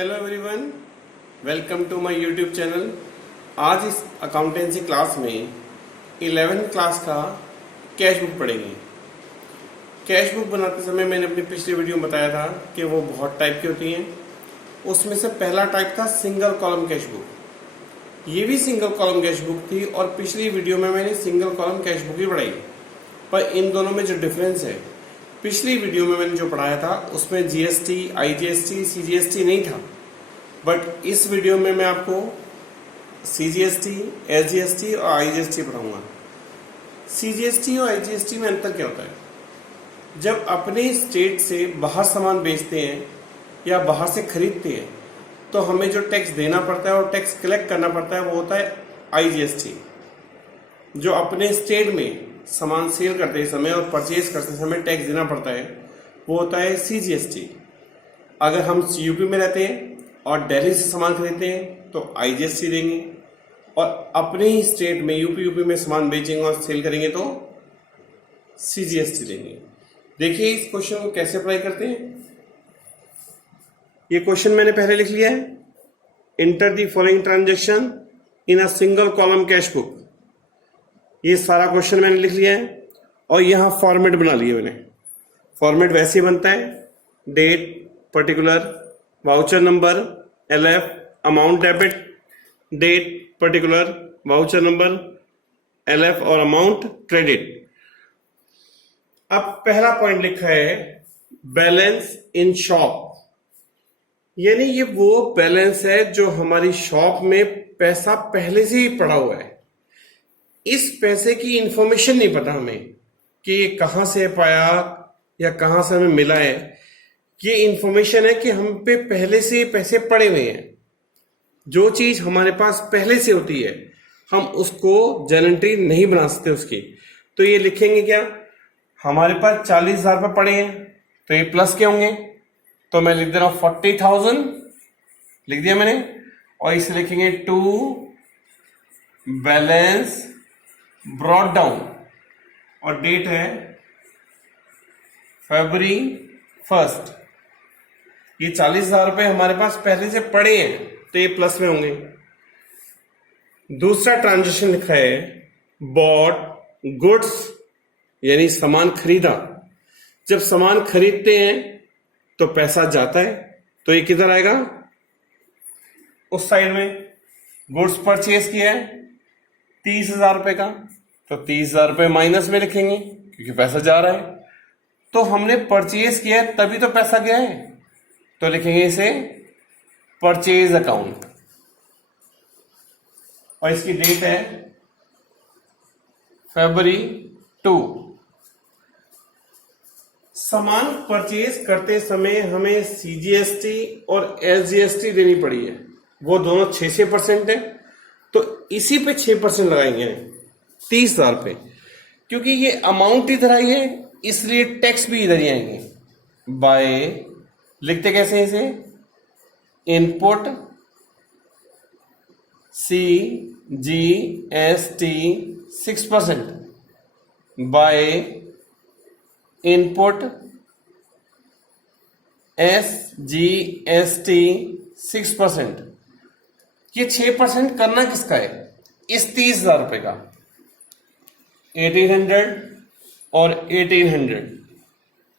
Hello everyone, welcome to my YouTube channel. आज इस accountancy class में 11th क्लास का कैश बुक पढ़ेंगे। कैश बुक बनाते समय मैंने अपनी पिछली वीडियो में बताया था कि वो बहुत टाइप की होती हैं। उसमें से पहला टाइप था सिंगल कॉलम कैश बुक। ये भी सिंगल कॉलम कैश बुक थी और पिछली वीडियो में मैंने सिंगल कॉलम कैश बुक ही पढ़ाई। पर इन दोनों में जो डिफरेंस है, पिछली वीडियो में मैंने जो पढ़ाया था उसमें जीएसटी, आईजीएसटी, सीजीएसटी नहीं था, बट इस वीडियो में मैं आपको सीजीएसटी, एसजीएसटी और आईजीएसटी पढ़ाऊंगा। सीजीएसटी और आईजीएसटी में अंतर क्या होता है? जब अपने स्टेट से बाहर सामान बेचते हैं या बाहर से खरीदते हैं तो हमें जो टैक्स देना पड़ता है और टैक्स कलेक्ट करना पड़ता है वो होता है आईजीएसटी। जो अपने स्टेट में सामान सेल करते समय और परचेज करते समय टैक्स देना पड़ता है वो होता है सीजीएसटी। अगर हम यूपी में रहते हैं और दिल्ली से सामान खरीदते हैं तो आईजीएसटी देंगे, और अपने ही स्टेट में यूपी में सामान बेचेंगे और सेल करेंगे तो सीजीएसटी देंगे। देखिए इस क्वेश्चन को कैसे अप्लाई करते हैं। ये क्वेश्चन मैंने पहले लिख लिया है। Enter the following transaction in a single column cash book. ये सारा क्वेश्चन मैंने लिख लिया है और यहाँ फॉर्मेट बना लिया मैंने। फॉर्मेट वैसे ही बनता है, date, particular, voucher number, LF, amount debit, date, particular, voucher number, LF और अमाउंट क्रेडिट। अब पहला पॉइंट लिखा है बैलेंस इन शॉप, यानी ये वो बैलेंस है जो हमारी शॉप में पैसा पहले से ही पड़ा हुआ है। इस पैसे की इंफॉर्मेशन नहीं पता हमें कि ये कहां से पाया या कहां से हमें मिला है। ये इंफॉर्मेशन है कि हम पे पहले से पैसे पड़े हुए हैं। जो चीज हमारे पास पहले से होती है हम उसको जर्नल एंट्री नहीं बना सकते उसकी। तो ये लिखेंगे क्या, हमारे पास 40,000 रुपये पड़े हैं तो ये प्लस के होंगे, तो मैं लिख दे रहा हूं 40,000 लिख दिया मैंने। और इसे लिखेंगे टू बैलेंस ब्रॉट डाउन, और डेट है February 1st। ये 40,000 रुपये हमारे पास पहले से पड़े हैं तो ये प्लस में होंगे। दूसरा ट्रांजेक्शन लिखा है बॉट गुड्स, यानी सामान खरीदा। जब सामान खरीदते हैं तो पैसा जाता है तो ये किधर आएगा, उस साइड में। गुड्स परचेज किया है 30,000 रुपये का तो 30,000 रुपये माइनस में लिखेंगे क्योंकि पैसा जा रहा है। तो हमने परचेज किया है तभी तो पैसा गया है, तो लिखेंगे इसे परचेज अकाउंट। और इसकी डेट है February 2। सामान परचेज करते समय हमें सीजीएसटी और एसजीएसटी देनी पड़ी है, वो दोनों 6% है, तो इसी पे 6% लगाएंगे 30,000 पे। क्योंकि ये अमाउंट इधर आई है इसलिए टैक्स भी इधर ही आएंगे। बाय लिखते कैसे हैं इसे, input CGST 6%, by input SGST 6%। ये 6% करना किसका है, इस 30,000 रुपए का। 1800 और 1800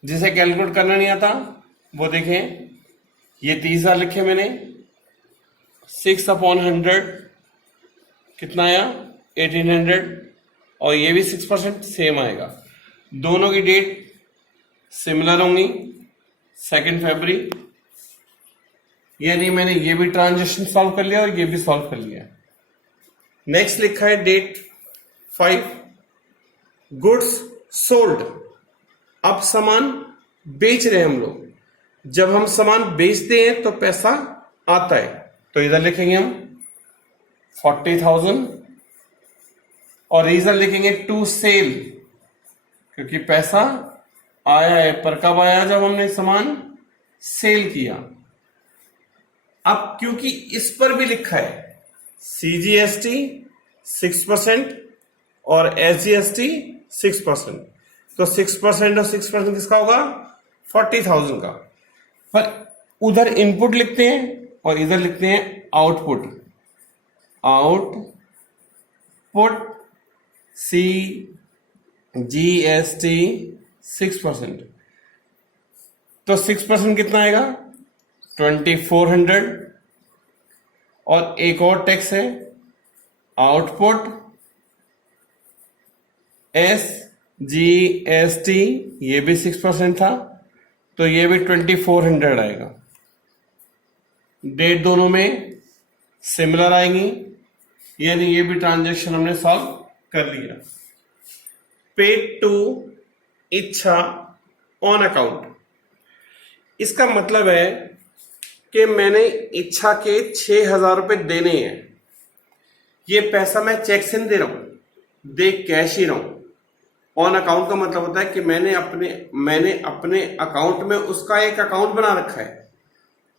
जिसे कैलकुलेट करना नहीं आता वो देखें, ये 30,000 लिखे मैंने, 6/100 कितना आया 1800, और ये भी 6% सेम आएगा। दोनों की डेट सिमिलर होंगी 2 फरवरी, यानी मैंने ये भी ट्रांजेक्शन सॉल्व कर लिया और ये भी सॉल्व कर लिया। नेक्स्ट लिखा है डेट 5, गुड्स सोल्ड। अब सामान बेच रहे हैं हम लोग। जब हम सामान बेचते हैं तो पैसा आता है, तो इधर लिखेंगे हम 40,000 और रीजन लिखेंगे टू सेल, क्योंकि पैसा आया है। पर कब आया, जब हमने सामान सेल किया। अब क्योंकि इस पर भी लिखा है सीजीएसटी 6% और एसजीएसटी 6%, तो 6% और 6% किसका होगा, 40,000 का। पर उधर इनपुट लिखते हैं और इधर लिखते हैं आउटपुट, आउटपुट CGST 6%। तो 6% कितना आएगा? 2400। और एक और टैक्स है आउटपुट SGST, ये भी 6% था, तो ये भी 2400 आएगा। डेट दोनों में सिमिलर आएंगी, यानी ये भी ट्रांजैक्शन हमने सॉल्व कर लिया। पेड टू इच्छा ऑन अकाउंट, इसका मतलब है कि मैंने इच्छा के 6000 रुपये देने हैं। ये पैसा मैं चेक से नहीं दे रहा हूं, दे कैश ही रहा हूं। ऑन अकाउंट का मतलब होता है कि मैंने अपने अकाउंट में उसका एक अकाउंट बना रखा है,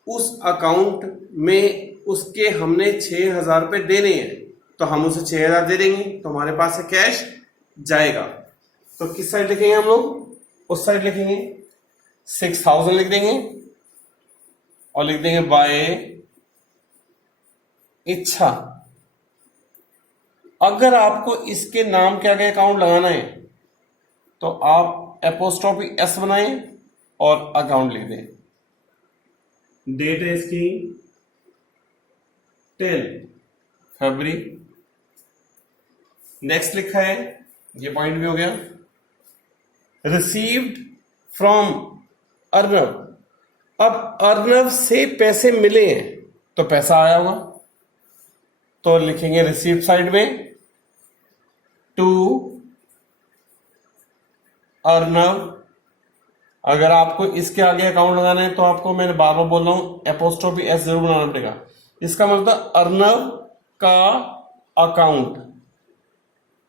उस अकाउंट में उसके हमने 6000 रुपये देने हैं, तो हम उसे 6000 दे देंगे, तो हमारे पास से कैश जाएगा। तो किस साइड लिखेंगे हम लोग? उस साइड लिखेंगे, 6000 लिख देंगे और लिख देंगे बाय इच्छा। अगर आपको इसके नाम के आगे अकाउंट लगाना है तो आप एपोस्ट्रोफी S बनाएं और अकाउंट लिख दें। डेट है इसकी 10 फरवरी। नेक्स्ट लिखा है, ये पॉइंट भी हो गया। रिसीव्ड फ्रॉम अर्नव, अब अर्नव से पैसे मिले हैं तो पैसा आया होगा, तो लिखेंगे रिसीव्ड साइड में टू अर्नव। अगर आपको इसके आगे अकाउंट लगाना है तो आपको, मैंने बार बार बोल रहा हूं, एपोस्ट्रोफी S जरूर बनाना पड़ेगा। इसका मतलब अर्नव का अकाउंट,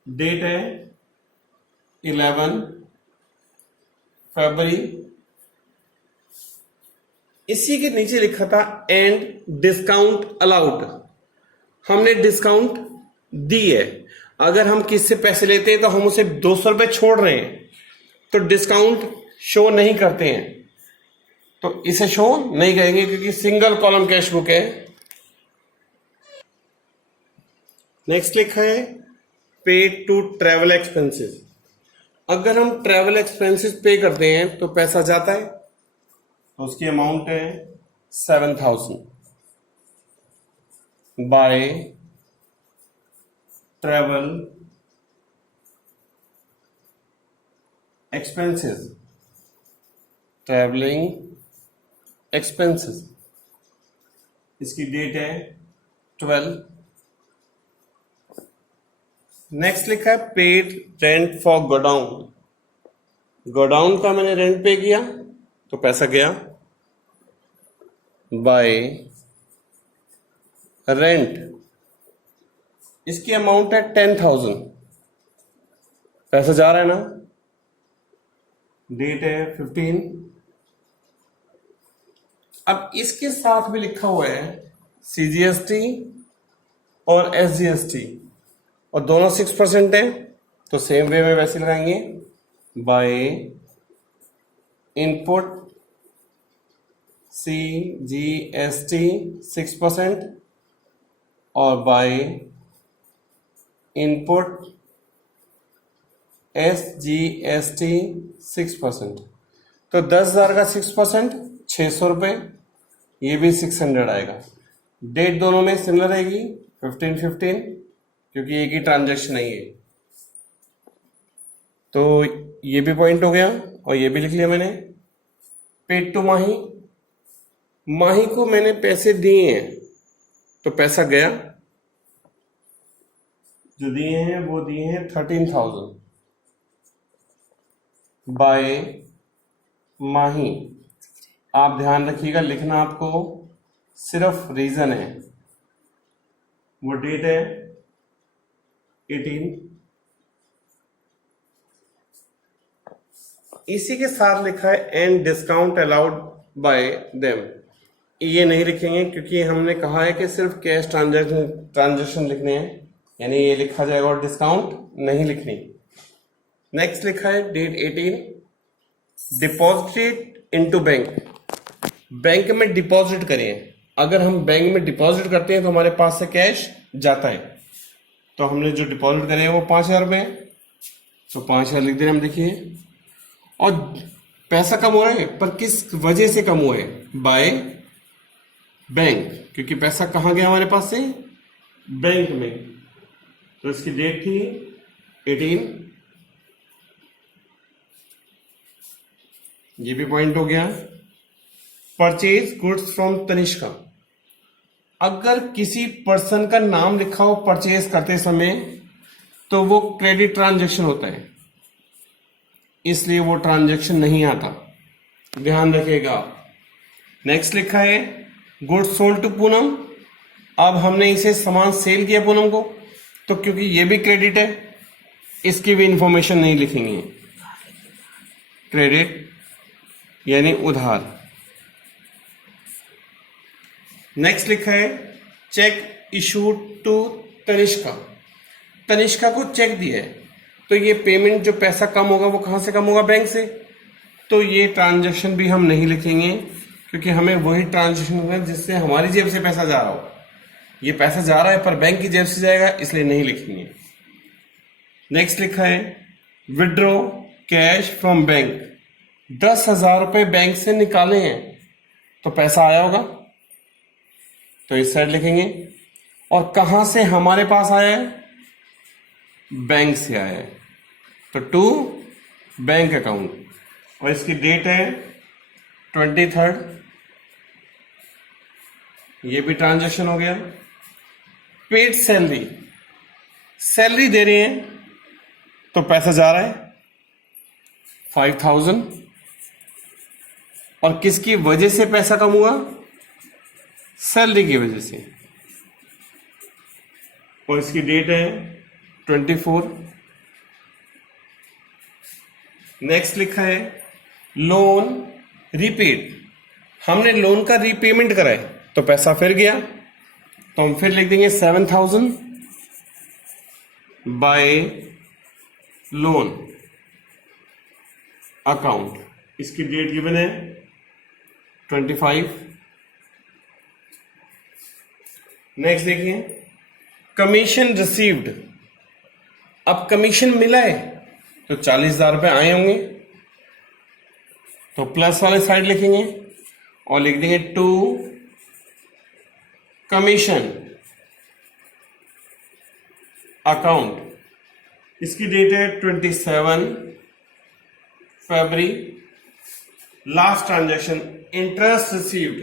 डेट है 11 फरवरी। इसी के नीचे लिखा था एंड डिस्काउंट अलाउड, हमने डिस्काउंट दी है। अगर हम किससे पैसे लेते हैं तो हम उसे 200 रुपये छोड़ रहे हैं, तो डिस्काउंट शो नहीं करते हैं, तो इसे शो नहीं करेंगे क्योंकि सिंगल कॉलम कैश बुक है। नेक्स्ट लिखा है पेड टू ट्रेवल एक्सपेंसेस। अगर हम ट्रेवल एक्सपेंसेस पे करते हैं तो पैसा जाता है, तो उसकी अमाउंट है 7000 by travel expenses, travelling expenses. इसकी डेट है 12। नेक्स्ट लिखा है paid rent for godown. Godown का मैंने रेंट पे किया तो पैसा गया बाय रेंट। इसकी अमाउंट है 10,000, पैसा जा रहा है ना, डेट है 15। अब इसके साथ भी लिखा हुआ है CGST और SGST, और दोनों 6% है, तो सेम वे में वैसे लगाएंगे बाय इनपुट CGST 6% और बाय इनपुट SGST 6%। तो 10,000 का 6% 600 रुपये, ये भी 600 आएगा। डेट दोनों में सिमिलर रहेगी 15-15, क्योंकि एक ही ट्रांजैक्शन है ये। तो ये भी पॉइंट हो गया और ये भी लिख लिया मैंने। पेड टू माही, माही को मैंने पैसे दिए हैं तो पैसा गया, जो दिए हैं वो दिए हैं 13,000 बाय माही। आप ध्यान रखिएगा, लिखना आपको सिर्फ रीजन है, वो डेट है 18। इसी के साथ लिखा है and discount allowed by them. ये नहीं लिखेंगे क्योंकि हमने कहा है कि सिर्फ कैश ट्रांजैक्शन लिखने हैं, यानी ये लिखा जाएगा और डिस्काउंट नहीं लिखनी। नेक्स्ट लिखा है date 18, deposit into bank. Bank में डिपॉजिट करें, अगर हम बैंक में डिपॉजिट करते हैं तो हमारे पास से कैश जाता है। तो हमने जो डिपॉजिट करे वो 5,000 रुपये है, तो 5,000 लिख दे रहे हम। देखिए, और पैसा कम हो रहा है, पर किस वजह से कम हुआ है? बाय बैंक, क्योंकि पैसा कहाँ गया हमारे पास से? बैंक में। तो इसकी डेट थी 18, ये भी पॉइंट हो गया। परचेज गुड्स फ्रॉम तनिष्का, अगर किसी पर्सन का नाम लिखा हो परचेज करते समय तो वो क्रेडिट ट्रांजैक्शन होता है, इसलिए वो ट्रांजैक्शन नहीं आता, ध्यान रखिएगा। नेक्स्ट लिखा है गुड्स सोल्ड टू पूनम, अब हमने इसे सामान सेल किया पूनम को, तो क्योंकि ये भी क्रेडिट है, इसकी भी इंफॉर्मेशन नहीं लिखेंगे। क्रेडिट यानी उधार। नेक्स्ट लिखा है cheque issued to Tanishka, Tanishka को चेक दिया है, तो ये पेमेंट जो पैसा कम होगा वो कहां से कम होगा? बैंक से। तो ये ट्रांजैक्शन भी हम नहीं लिखेंगे, क्योंकि हमें वही ट्रांजैक्शन होगा जिससे हमारी जेब से पैसा जा रहा हो। ये पैसा जा रहा है पर बैंक की जेब से जाएगा, इसलिए नहीं लिखेंगे। नेक्स्ट लिखा है विड्रॉ कैश फ्रॉम बैंक, 10,000 रुपए बैंक से निकाले हैं तो पैसा आया होगा, तो इस साइड लिखेंगे। और कहां से हमारे पास आया है? बैंक से आया है, तो टू बैंक अकाउंट। और इसकी डेट है 23rd, ये भी ट्रांजैक्शन हो गया। पेड सैलरी, सैलरी दे रहे हैं तो पैसा जा रहा है 5,000, और किसकी वजह से पैसा कम हुआ? सैलरी की वजह से। और इसकी डेट है 24। नेक्स्ट लिखा है लोन रीपेड, हमने लोन का रीपेमेंट करा है तो पैसा फिर गया, तो हम फिर लिख देंगे 7,000 बाय लोन अकाउंट। इसकी डेट गिवन है 25। नेक्स्ट देखिए कमीशन रिसीव्ड, अब कमीशन मिला है तो 40,000 रुपए आए होंगे, तो प्लस वाले साइड लिखेंगे और लिख देंगे टू कमीशन अकाउंट। इसकी डेट है 27 फरवरी। लास्ट ट्रांजैक्शन इंटरेस्ट रिसीव्ड,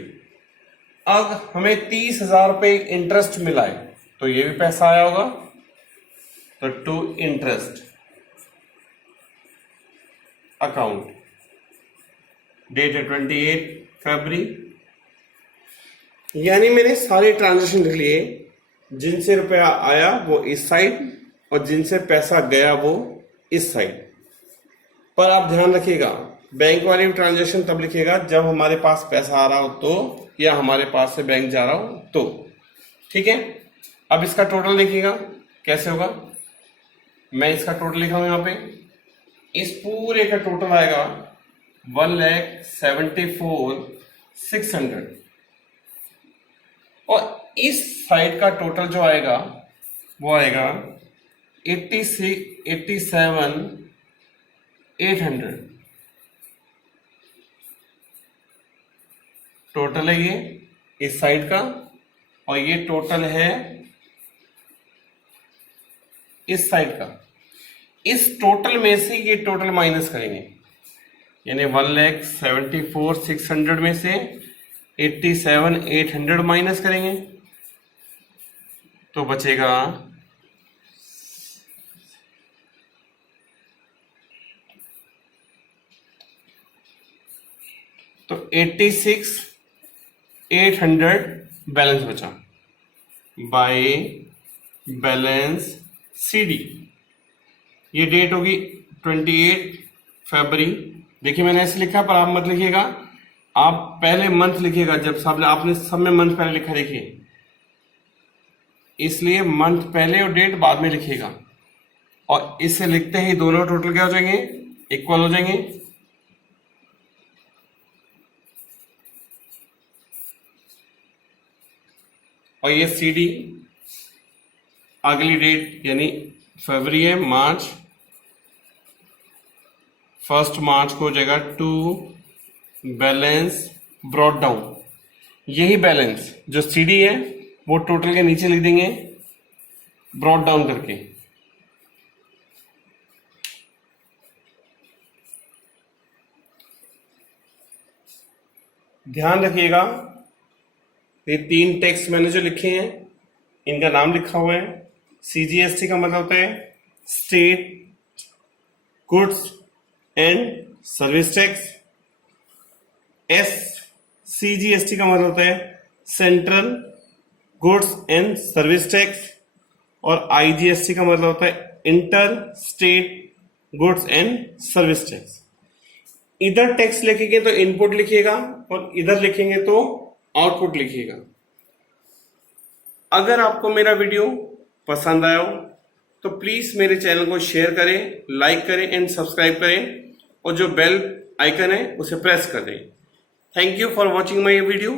अब हमें 30,000 रुपए इंटरेस्ट मिला है तो ये भी पैसा आया होगा, तो टू इंटरेस्ट अकाउंट। डेट है 28 फरवरी। यानी मैंने सारे ट्रांजैक्शन लिख लिए, जिनसे रुपया आया वो इस साइड और जिनसे पैसा गया वो इस साइड। पर आप ध्यान रखिएगा, बैंक वाली ट्रांजैक्शन तब लिखिएगा जब हमारे पास पैसा आ रहा हो तो, या हमारे पास से बैंक जा रहा हो तो। ठीक है, अब इसका टोटल देखिएगा कैसे होगा। मैं इसका टोटल लिखा हूं यहां पे, इस पूरे का टोटल आएगा 1,74,600, और इस साइड का टोटल जो आएगा वो आएगा 87,800 टोटल है ये इस साइड का, और ये टोटल है इस साइड का। इस टोटल में से ये टोटल माइनस करेंगे, यानी 1,74,600 में से 87,800 माइनस करेंगे तो बचेगा 86,800 बैलेंस बचा बाय बैलेंस CD। ये डेट होगी 28 फरवरी। देखिए मैंने ऐसे लिखा, पर आप मत लिखिएगा, आप पहले मंथ लिखिएगा। जब सब आपने सब में मंथ पहले लिखा, देखिए इसलिए मंथ पहले और डेट बाद में लिखिएगा, और इससे लिखते ही दोनों टोटल क्या हो जाएंगे? इक्वल हो जाएंगे। और ये CD अगली डेट यानी फरवरी है, मार्च, 1 मार्च को हो जाएगा टू बैलेंस ब्रॉट डाउन। यही बैलेंस जो CD है वो टोटल के नीचे लिख देंगे ब्रॉट डाउन करके। ध्यान रखिएगा, ये 3 टेक्स्ट मैंने जो लिखे हैं इनका नाम लिखा हुआ है। CGST का मतलब होता है state goods and service tax. CGST का मतलब होता है central goods and service tax. और IGST का मतलब होता है inter state goods and service tax. इधर टैक्स लिखेंगे तो इनपुट लिखिएगा और इधर लिखेंगे तो आउटपुट लिखिएगा। अगर आपको मेरा वीडियो पसंद आया हो तो प्लीज मेरे चैनल को शेयर करें, लाइक करें एंड सब्सक्राइब करें और जो बेल आइकन है उसे प्रेस कर दें। Thank you for watching my video.